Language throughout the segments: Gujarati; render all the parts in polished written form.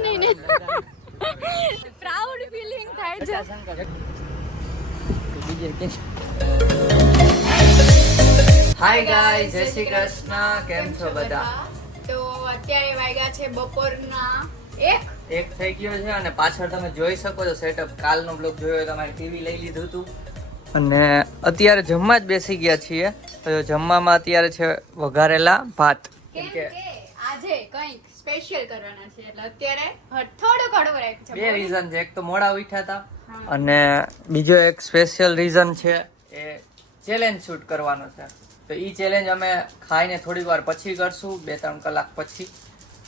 નહીં પ્રાઉડ ફીલિંગ થાય છે. હાય ગાઈસ, જય શ્રી કૃષ્ણ. કેમ છો બધા? તો અત્યારે વાગ્યા છે બપોરના 1 થઈ ગયો છે અને પાછળ તમે જોઈ શકો છો સેટઅપ. કાલનો બ્લોગ જોયો તમારે ટીવી લઈ લીધું હતું અને અત્યારે જમવા જ બેસી ગયા છીએ. તો જમવામાં અત્યારે છે વઘારેલા ભાત. કેમ કે આજે કંઈક સ્પેશિયલ કરવાના છે એટલે અત્યારે થોડું કડવું રાખ્યું છે. બે રીઝન છે. એક તો મોડા ઉઠ્યા હતા અને બીજો એક સ્પેશિયલ રીઝન છે એ ચેલેન્જ શૂટ કરવાનો છે. તો ઈ ચેલેન્જ અમે ખાઈને થોડી વાર પછી કરશું, 2-3 કલાક પછી.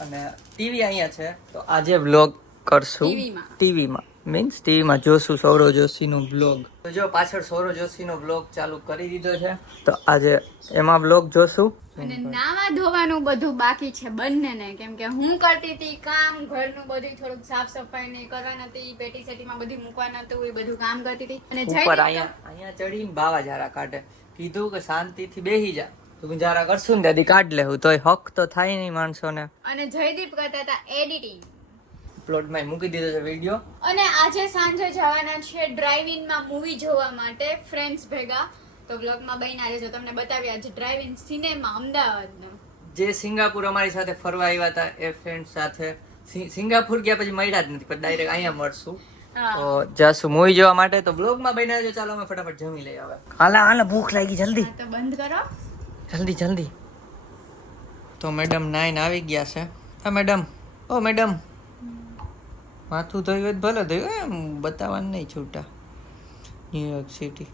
અને ટીવી અહીંયા છે તો આજે વ્લોગ કરશું ટીવીમાં. મીન્સ ટીવીમાં જોશું સૌરવ જોશીનું વ્લોગ. તો જો પાછળ સૌરવ જોશીનો વ્લોગ ચાલુ કરી દીધો છે તો આજે એમાં વ્લોગ જોશું. અને નાવા ધોવાનું બધું બાકી છે બંનેને, કેમ કે હું કરતી હતી કામ, ઘરનું બધું થોડુંક સાફ સફાઈ ને કરવાની હતી, પેટી સેટીમાં બધું મૂકવાનું હતું, એ બધું કામ કરતી હતી. અને ઉપર અહીંયા ચડીને બાવા જારા કાઢે. કીધું કે શાંતિથી બેહી જા, તું જારા કરશું ને દાદી કાઢ લેવું, તોય હક તો થાય નહીં માણસોને. અને જયદીપ કરતા હતા એડિટિંગ. અપલોડમાં મૂકી દીધો છે વિડીયો. અને આજે સાંજે જવાના છે ડ્રાઇવ ઇનમાં મૂવી જોવા માટે ફ્રેન્ડ્સ ભેગા. તો વ્લોગમાં બન્યા રહેજો, તમને બતાવી આજે ડ્રાઇવ ઇન સિનેમા અમદાવાદનો. જે સિંગાપુર અમારી સાથે ફરવા આવ્યા હતા એ ફ્રેન્ડ સાથે. સિંગાપુર ગયા પછી મળ્યા જ નથી, પણ ડાયરેક્ટ અહીંયા મળશું. તો જાસુ મૂવી જોવા માટે. તો બ્લોગમાં બન્યા રહેજો. ચાલો અમે ફટાફટ જમી લઈએ હવે. હાલા ભૂખ લાગી, જલ્દી તો બંધ કરો, જલ્દી. તો મેડમ 9 આવી ગયા છે. હા મેડમ, ઓ મેડમ, માથું ધોયું હોય ભલે ધોયું, એમ બતાવવાનું નહીં છૂટા. New York city.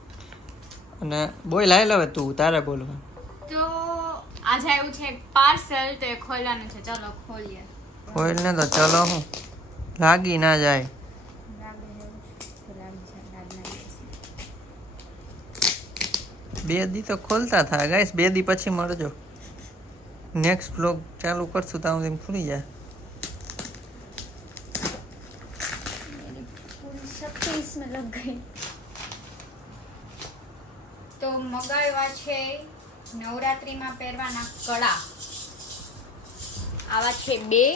અને બોલ હાલ હવે તું, તારે બોલવા. તો આજે આવ્યું છે પાર્સલ, તો એ ખોલવાનું છે. ચાલો ખોલીએ. ખોલ ને તો ચલો. હું લાગી ના જાય. 2 દી તો ખોલતા થા ગાઈસ, 2 દી પછી મળજો. નેક્સ્ટ બ્લોગ ચાલુ કરશું તો એમ ખુલી જાય. તો મગાવ્યા છે નવરાત્રીમાં પહેરવાના કડા. આવા છે 2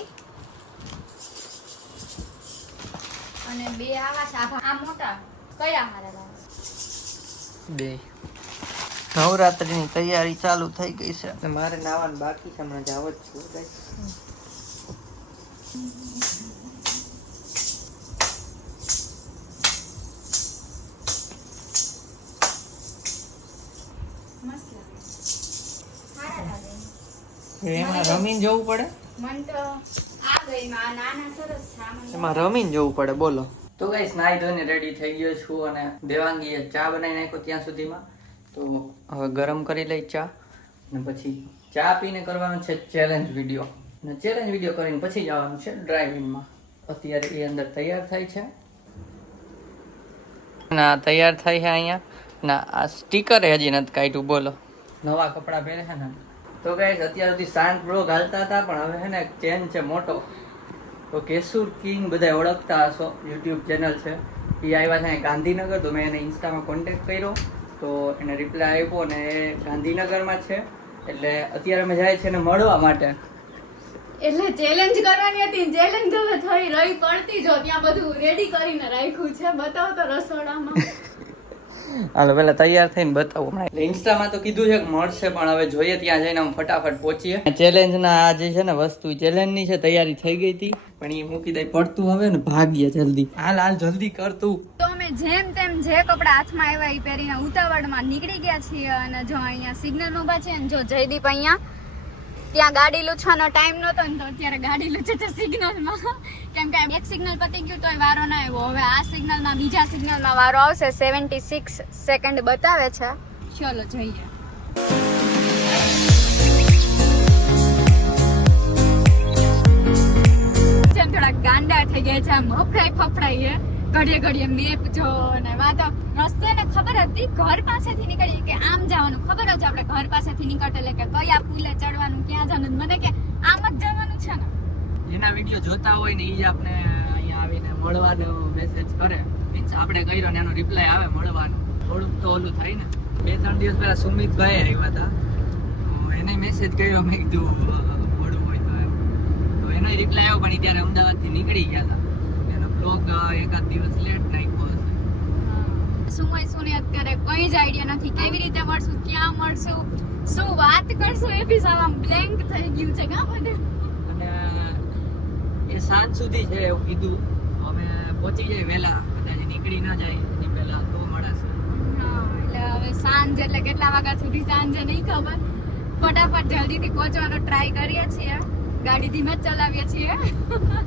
અને 2 આવા છે. આ મોટા કયા મારા 2. નવરાત્રીની તૈયારી ચાલુ થઈ ગઈ છે અને મારે નાવાનું બાકી છે. હમણાં જાવ જ છું ગાઈસ. એમાં રમીને જવું પડે. મન તો આ ગઈ માં નાના સરસ છે. એમાં રમીને જવું પડે. બોલો. તો ગાઈસ નાઈ ધોઈને રેડી થઈ ગયો છું અને દેવાંગીએ ચા બનાવી નાખ્યો ત્યાં સુધીમાં. તો હવે ગરમ કરી લઈ ચા અને પછી ચા પીને કરવાનું છે ચેલેન્જ વિડીયો. અને ચેલેન્જ વિડીયો કરીને પછી જવાનું છે ડ્રાઇવિંગમાં. અત્યારે એ અંદર તૈયાર થાય છે ના તૈયાર થાય છે અહીંયા ના. આ સ્ટીકર હજી નથી કાઢ્યું. બોલો. નવા કપડાં પહેરે છે ને. તો ગાઈસ અત્યાર સુધી શાંત બ્લોગ હાલતા હતા, પણ હવે છે ને ચેન્જ છે મોટો. તો કેસુર કિંગ બધા ઓળખતા હશો, યુટ્યુબ ચેનલ છે. એ આવ્યા છે ગાંધીનગર. તો મેં એને ઇન્સ્ટામાં કોન્ટેક્ટ કર્યો તો એને રિપ્લાય આપ્યો અને એ ગાંધીનગરમાં છે. એટલે અત્યારે અમે જાય છે એને મળવા માટે. એટલે ચેલેન્જ કરવાની હતી, ચેલેન્જ હવે થઈ રહી પડતી. જો ત્યાં બધું રેડી કરીને રાખ્યું છે, બતાવો તો રસોડામાં. હાલો પેલા તૈયાર થઈને બતાવું હમણાં. ઇન્સ્ટામાં તો કીધું છે કે મળશે, પણ હવે જોઈએ ત્યાં જઈને અમે ફટાફટ પહોંચીએ. ચેલેન્જ ના આ જે છે ને વસ્તુ ચેલેન્જ ની છે, તૈયારી થઈ ગઈ હતી પણ એ મૂકી દઈ પડતું હવે ને ભાગીએ જલ્દી. હાલ જલ્દી કરતું. તો અમે જેમ તેમ જે કપડા હાથમાં આવ્યા એ પહેરીને ઉતાવળમાં નીકળી ગયા છીએ. અને જો અહીંયા સિગ્નલ ઉભા છે ને જો જયદીપ અહીંયા ત્યાં ગાડી લૂછવાનો ટાઈમ નહોતો ને તો અત્યારે ગાડી લૂછે છે સિગ્નલમાં. કેમ કે એક સિગ્નલ પતી ગયું તોય વારો ના આવ્યો. હવે આ સિગ્નલમાં બીજા સિગ્નલમાં વારો આવશે. 76 સેકન્ડ બતાવે છે. ચલો જઈએ. થોડા ગાંડા થઈ ગયા છે, આમ ફફડાઈએ ઘડીએ મેપ જો ને વાતો. રસ્તે ને ખબર હતી ઘર પાસેથી નીકળી કે આમ જવાનું, ખબર જ આપણે ઘર પાસેથી નીકળે એટલે કે કયા પુલે ચડવાનું, ક્યાં જવાનું. મને કે આમ જ જવાનું છે ને. જેના વિડીયો જોતા હોય ને એ આપણે અહીંયા આવીને મળવાનો મેસેજ કરે. મીન્સ આપણે કર્યો ને એનો રિપ્લાય આવે મળવાનું. થોડુંક તો ઓલું થાય ને. 2-3 દિવસ પહેલા સુમિતભાઈ આવ્યા હતા, એને મેસેજ કર્યો. મેં કીધું મળવું હોય તો એમ. તો એનો રિપ્લાય આવ્યો પણ ઈ ત્યારે અમદાવાદથી નીકળી ગયા હતા. એનો બ્લોગ એકાદ દિવસ લેટ નાખ્યો હશે. શું ને અત્યારે કઈ જ આઈડિયા નથી, કેવી રીતે મળશું, ક્યાં મળશું, શું વાત કરશું, એ બી સાવ આમ બ્લેન્ક થઈ ગયું છે કા બધે. અને એ સાંજ સુધી છે એવું કીધું. અમે પહોંચી જાય વહેલા, કદાચ નીકળી ના જાય એની પહેલા તો મળશે. એટલે હવે સાંજ એટલે કેટલા વાગ્યા સુધી સાંજે નહીં ખબર. ફટાફટ જલ્દીથી પહોંચવાનો ટ્રાય કરીએ છીએ. ગાડી ધીમે જ ચલાવીએ છીએ.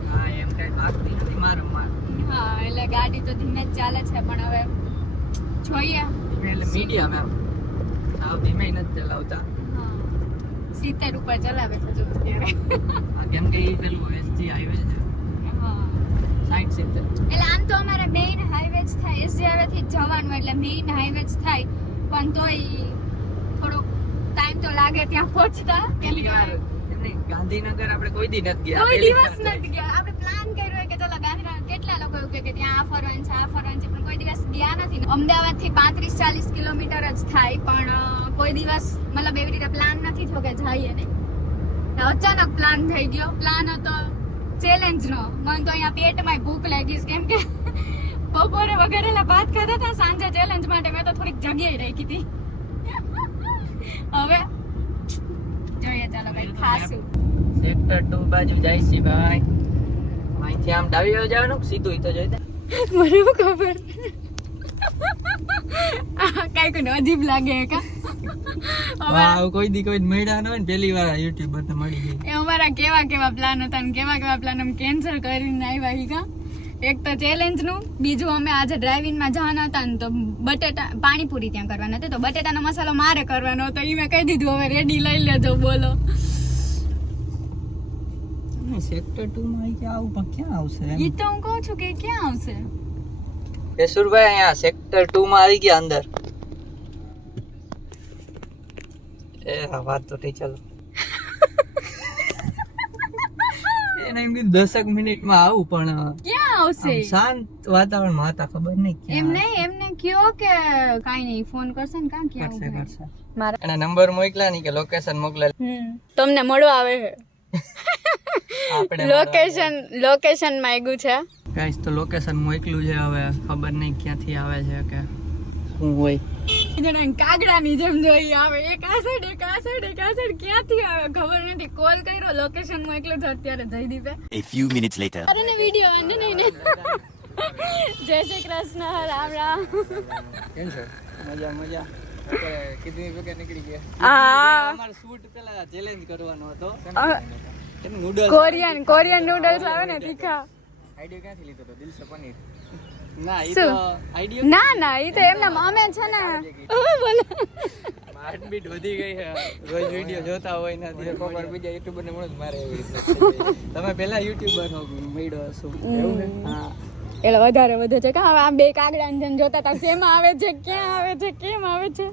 હા એમ કઈ ભાગતી નથી મારું માર. હા એટલે ગાડી તો ધીમે જ ચાલે છે પણ હવે જોઈએ. એટલે મીડિયમ એમ સાવ ધીમે નથી ચલાવતા. 70 ઉપર ચલાવે છે જો અત્યારે. કેમ કે એ પેલું એસજી હાઈવે છે. હા 60-70. એટલે આમ તો અમારે મેઇન હાઈવે જ થાય, એસજી હાઈવે થી જ જવાનું એટલે મેઇન હાઈવે જ થાય પણ તોય થોડો ટાઈમ તો લાગે ત્યાં પહોંચતા. પહેલી વાર એમને ગાંધીનગર આપણે કોઈ દી નથી ગયા. કોઈ દિવસ નથી ગયા. આપણે પ્લાન કર્યો હોય કે ચલો ગાંધીનગર, કેટલા લોકો એવું કે ત્યાં આ ફરવાનું છે આ ફરવાનું છે પણ કોઈ દિવસ ગયા નથી. અમદાવાદ થી 35-40 કિલોમીટર જ થાય પણ કોઈ દિવસ મતલબ એવી રીતે પ્લાન નથી થયો કે જઈએ ને. અચાનક પ્લાન થઈ ગયો. પ્લાન હતો ચેલેન્જ નો. મને તો અહીંયા પેટમાં ભૂખ લાગી કેમ કે બપોરે વગેરેલા ભાત ખાધા હતા. સાંજે ચેલેન્જ માટે મેં તો થોડીક જગ્યાએ રાખી હતી. હવે જોઈએ ચાલો ભાઈ ખાશું. સેક્ટર 2 બાજુ જાય છે ભાઈ. અહીંથી આમ ડાબી બાજુ જવાનું સીધું ઈ તો જોઈ દે. મને ખબર કઈક અજીબ લાગે કા. વાવ કોઈ દી કોઈ મળ્યા ન હોય ને પહેલી વાર યુટ્યુબર ને મળી ગઈ. એ અમારા કેવા પ્લાન હતા ને કેવા પ્લાન અમે કેન્સલ કરીને આવ્યા હી કા. એક તો ચેલેન્જ નું, બીજું અમે આજે ડ્રાઇવિંગ માં જવાના હતા ને તો બટેટા પાણીપુરી ત્યાં કરવાના હતા તો બટેટાનો મસાલો મારે કરવાનો હતો. ઈ મેં કહી દીધું હવે રેડી લઈ લેજો. બોલો સેક્ટર 2 માં કે આવું પણ ક્યાં આવશે? ઈ તો હું કહું છું કે ક્યાં આવશે. કેશુરભાઈ અહીંયા સેક્ટર 2 માં આવી ગયા અંદર. એ આ વાત તો ઠીક ચાલો. એને એમ કીધું 10 મિનિટમાં આવું પણ ક્યાં આવશે? શાંત વાતાવરણમાં હતા ખબર નહીં એમ નહીં એમને કયો કે કાઈ નહીં ફોન કરશે ને કાં ક્યાં કરશે ઉભા કરશે. મારા એના નંબર મોકલા નહીં કે લોકેશન મોકલા. તમને મળવા આવે છે. આપણે લોકેશન માંગ્યું છે ગાઈસ તો લોકેશન મોકલ્યું છે. હવે ખબર નહીં ક્યાંથી આવે છે કે શું હોય. કાગડાની જેમ જોઈ આવે. એક આ સાઈડ ક્યાંથી આવે ખબર નથી. કોલ કર્યો લોકેશન મોકલ્યું છે અત્યારે જયદીપે. A few minutes later. અરે ને વિડિયો વાંધો નહીં ને. જય શ્રી કૃષ્ણ. રામ રામ. કેમ છે? મજા કીધું વગર નીકળી ગયા. હા અમાર શૂટ પેલા ચેલેન્જ કરવાનો હતો. નૂડલ્સ કોરિયન નૂડલ્સ આવે ને તીખા. આઈડિયા ક્યાંથી લીધો તો? દિલ સે પનીર. ના ઈ શું? તો આઈડિયા ના ઈ તો એમના અમે છે ને બોલો હાર્ટબીટ વધી ગઈ છે. રોજ વિડિયો જોતા હોય ને કોકર બીજા યુટ્યુબર ને મળે મારે એવી રીતે. તમે પહેલા યુટ્યુબર હો મળ્યો છો એવું ને? હા એટલે વધારે વધે છે કે હવે આ બે કાગડા જેમ જોતા તા શેમાં આવે છે, ક્યાં આવે છે, કેમ આવે છે.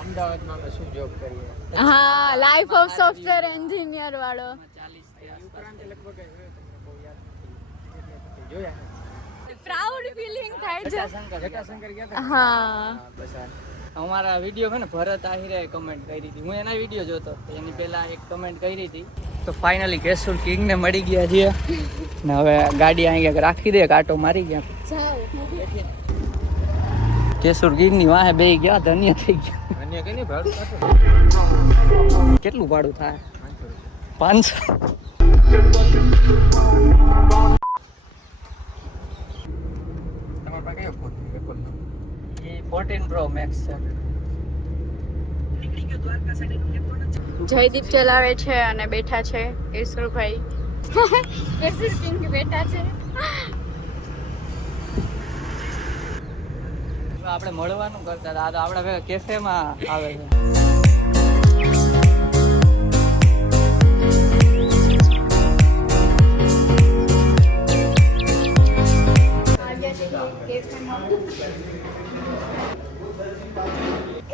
અમદાવાદમાં અમે શું જોબ કરીએ? હા લાઈફ ઓફ સોફ્ટવેર એન્જિનિયર વાળો. 40 પ્રાઉડ ફીલિંગ થાય છે. જટાશંકર ગયા હતા. હા બસ અમારા વિડીયો છે ને ભરત આહિરે કમેન્ટ કરી હતી. હું એના વિડીયો જોતો એની પહેલા એક કમેન્ટ કરી હતી. તો ફાઇનલી કેશુર કિંગ ને મળી ગયા છીએ ને હવે ગાડી અહીં ક્યાંક રાખી દે. કાંટો મારી ગયા. કેશુર કિંગ ની વાહે બે ગયા ધન્ય થઈ ગયા. ધન્ય કઈ નહીં ભાડું કેટલું ભાડું થાય? 500. એ 14 Pro Max છે. જયદીપ ચલાવે છે અને બેઠા છે કેશુરભાઈ. કેશુર કિંગ બેઠા છે. આપણે મળવાનું કરતા હતા. આ તો આપણા ભેગા કેફેમાં આવે છે.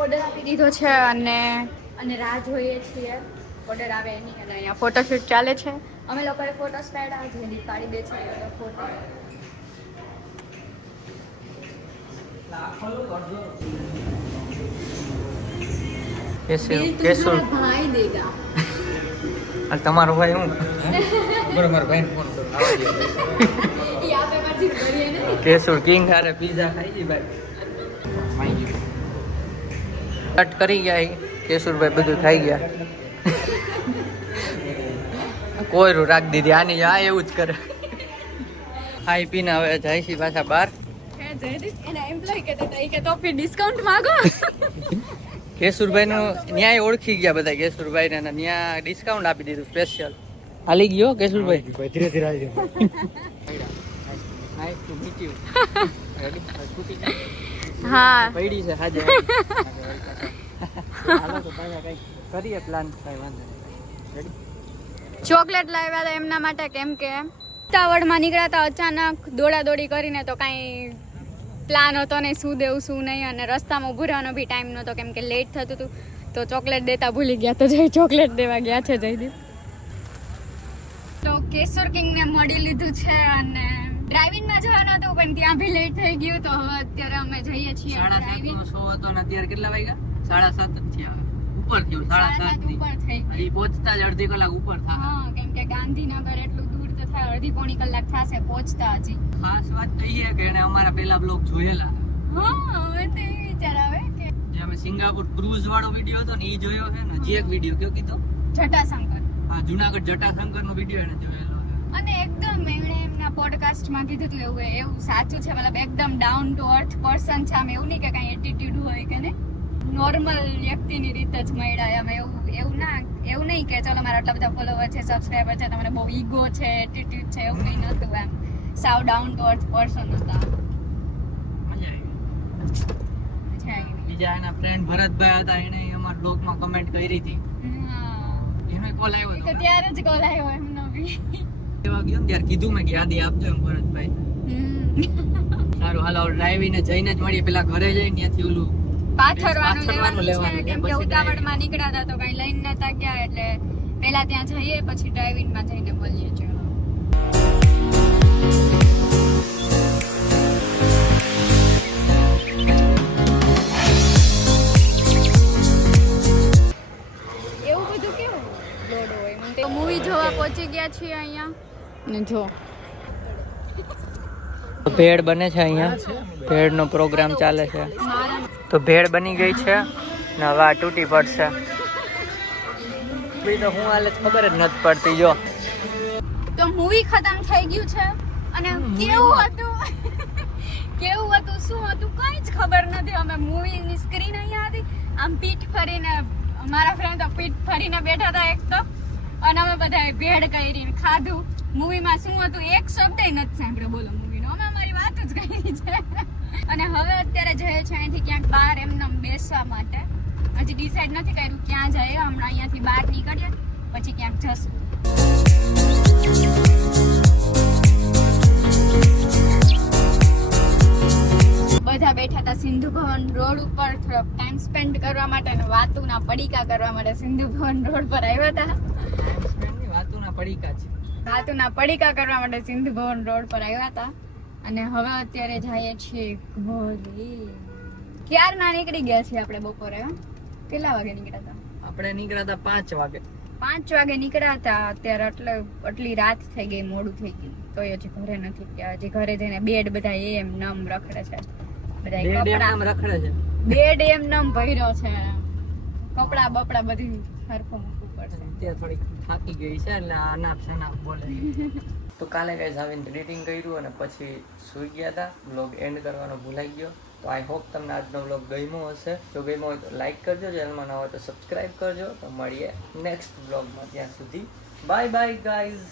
ઓર્ડર આપી દીધો છે અને રાહ જોઈએ છીએ ઓર્ડર આવે એની. અને અહીંયા ફોટોશૂટ ચાલે છે. અમે લોકોએ ફોટોસ પાડ્યા. જયદીપ પાડી દે છે ફોટો. કેશુર ભાઈ દેગા આ તમારો ભાઈ હું મારા ભાઈને ફોન કરો ઈ આપે પછી કરીએ ને. કેસુર કિંગ હારે પીઝા ખાઈ જી ભાઈ કટ કરી ગયા ઈ. કેશુરભાઈ બધું ખાઈ ગયા કોયરું રાખી દીધી આની આ એવું જ કરે ખાઈ પીને હવે જાય છે પાછા બહાર હે જયદીપ એના એમ્પ્લોય કહેતા હતા કે તો ફિર ડિસ્કાઉન્ટ માંગો. કેશુરભાઈ નું ન્યાય ઓળખી ગયા બધા કેશુરભાઈ ને ન્યા ડિસ્કાઉન્ટ આપી દીધું સ્પેશિયલ હાલી ગયો કેશુરભાઈ ધીરે ધીરે આવી નાઈસ ટુ મીટ યુ હા પડી છે હાજે હાલો તો પાછા કઈ કરીએ પ્લાન કઈ વાંધો નહીં રેડી ચોકલેટ લાવ્યા હતા એમના માટે કેમ કે ઉતાવળમાં નીકળ્યા હતા અચાનક દોડાદોડી કરીને તો કાંઈ પ્લાન હતો નહીં શું દેવું શું નહીં અને રસ્તામાં ઊભું રહેવાનો બી ટાઈમ નહોતો કેમ કે લેટ થતું હતું તો ચોકલેટ દેતા ભૂલી ગયા તો જઈ ચોકલેટ દેવા ગયા છે જયદીપ. તો કેસર કિંગને મળી લીધું છે અને ડ્રાઇવિંગમાં જવાનું હતું પણ ત્યાં બી લેટ થઈ ગયું તો હવે અત્યારે અમે જઈએ છીએ 7:30 નો શો હતો ને અત્યારે કેટલા વાગ્યા 7:30 જ થયા ઉપર થયું 7:30 ઉપર થઈ ગયું. ઈ પહોંચતા જ અડધી કલાક ઉપર થા હા કેમ કે ગાંધીનગર એટલું દૂર તો થાય અડધી પોણી કલાક થશે પહોંચતા હજી. ખાસ વાત તો ઈ છે કે એને અમારા પેલા બ્લોગ જોયેલા હા હવે તો એ વિચાર આવે કે જે અમે સિંગાપુર ક્રૂઝ વાળો વિડિયો હતો ને ઈ જોયો છે ને હજી એક વિડિયો કયો કીધો જટાશંકર હા જુનાગઢ જટાશંકર નો વિડિયો એને જોયેલો છે અને એકદમ એમણે એમના પોડકાસ્ટમાં કીધું હતું એવું સાચું છે મતલબ એકદમ ડાઉન ટુ અર્થ પર્સન છે આમ એવું નહીં કે કાંઈ એટીટ્યુડ હોય કે ને નોર્મલ વ્યક્તિની રીતે જ મળ્યા એમ એવું નહીં કે ચલો મારા આટલા બધા ફોલોવર છે સબસ્ક્રાઈબર છે તમને બહુ ઈગો છે એટીટ્યુડ છે એવું કંઈ નહોતું એમ સાવ ડાઉન ટુ અર્થ પર્સન હતા. મજા આવી મજા આવી. બીજા એના ફ્રેન્ડ ભરતભાઈ હતા એને અમારા બ્લોગમાં કમેન્ટ કરી હતી હા એનો કોલ આવ્યો એ તો હતો ત્યારે જ કોલ આવ્યો એમનો બી. એવા ગયો ને ત્યારે કીધું મેં કે યાદી આપજો એમ ભરતભાઈ સારું હાલો ડ્રાઈવીને જઈને જ મળીએ પેલા ઘરે જઈને ત્યાંથી ઓલું પાથરવાનું લેવાનું છે કેમ કે પછી ઉતાવળમાં નીકળ્યા હતા તો કઈ લઈને નતા ગયા એટલે પહેલા ત્યાં જઈએ પછી ડ્રાઇવિંગમાં જઈને મળીએ છીએ. એવું બધું કેવું લોડ હોય મને તો મૂવી જોવા પહોંચી ગયા છીએ અહીંયા ને જો ભેળ બને છે અહીંયા ભેળનો પ્રોગ્રામ ચાલે છે તો ભેળ બની ગઈ છે ને હવે આ તૂટી પડશે તો હું હાલે ખબર જ નથી પડતી જો તો મૂવી ખતમ થઈ ગયું છે અને કેવું હતું શું હતું કઈ જ ખબર નથી. અમે મૂવીની સ્ક્રીન અહીંયા હતી આમ પીઠ ફરીને મારા ફ્રેન્ડ તો પીઠ ફરીને બેઠા હતા એક તો અને અમે બધાએ ભેળ કરીને ખાધું. મૂવીમાં શું હતું એક શબ્દ નથી સાંભળ્યો બોલો મૂવીનો અમે અમારી વાત જ કરી છે અને હવે અત્યારે જઈએ છે અહીંથી ક્યાંક બહાર એમને બેસવા માટે હજી ડિસાઈડ નથી કર્યું ક્યાં જઈએ હમણાં અહીંયાથી બહાર નીકળીએ પછી ક્યાંક જશું. બધા બેઠા હતા સિંધુ ભવન રોડ ઉપર થોડોક ટાઈમ સ્પેન્ડ કરવા માટે અને વાતુના પડીકા કરવા માટે સિંધુ ભવન રોડ પર આવ્યા હતા. વાતુના પડીકા છે વાતુના પડીકા કરવા માટે સિંધુ ભવન રોડ પર આવ્યા હતા અને હવે અત્યારે જઈએ છીએ ઘરે. ક્યારના નીકળી ગયા છીએ આપણે બપોરે કેટલા વાગે નીકળ્યા હતા આપણે નીકળ્યા હતા 5 વાગે 5 વાગે નીકળ્યા હતા અત્યારે આટલી રાત થઈ ગઈ મોડું થઈ ગયું તો હજી ઘરે નથી ગયા. હજી ઘરે જઈને બેડ બધા એમ નમ રખડે છે બેડ એમ નમ ભર્યો છે કપડા બપડા બધી સરખું મૂકવું પડશે. ત્યાં થોડીક થાકી ગઈ છે એટલે આનાપ શનાપ બોલે તો કાલે ગાઈઝ આવીને એડિટિંગ કર્યું અને પછી સૂઈ ગયા હતા. બ્લોગ એન્ડ કરવાનો ભૂલાઈ ગયો તો આઈ હોપ તમને આજનો બ્લોગ ગમ્યો હશે. જો ગમ્યો હોય તો લાઈક કરજો, ચેનલમાં ન હોય તો સબસ્ક્રાઈબ કરજો. તો મળીએ નેક્સ્ટ બ્લોગમાં. ત્યાં સુધી બાય બાય ગાઈઝ.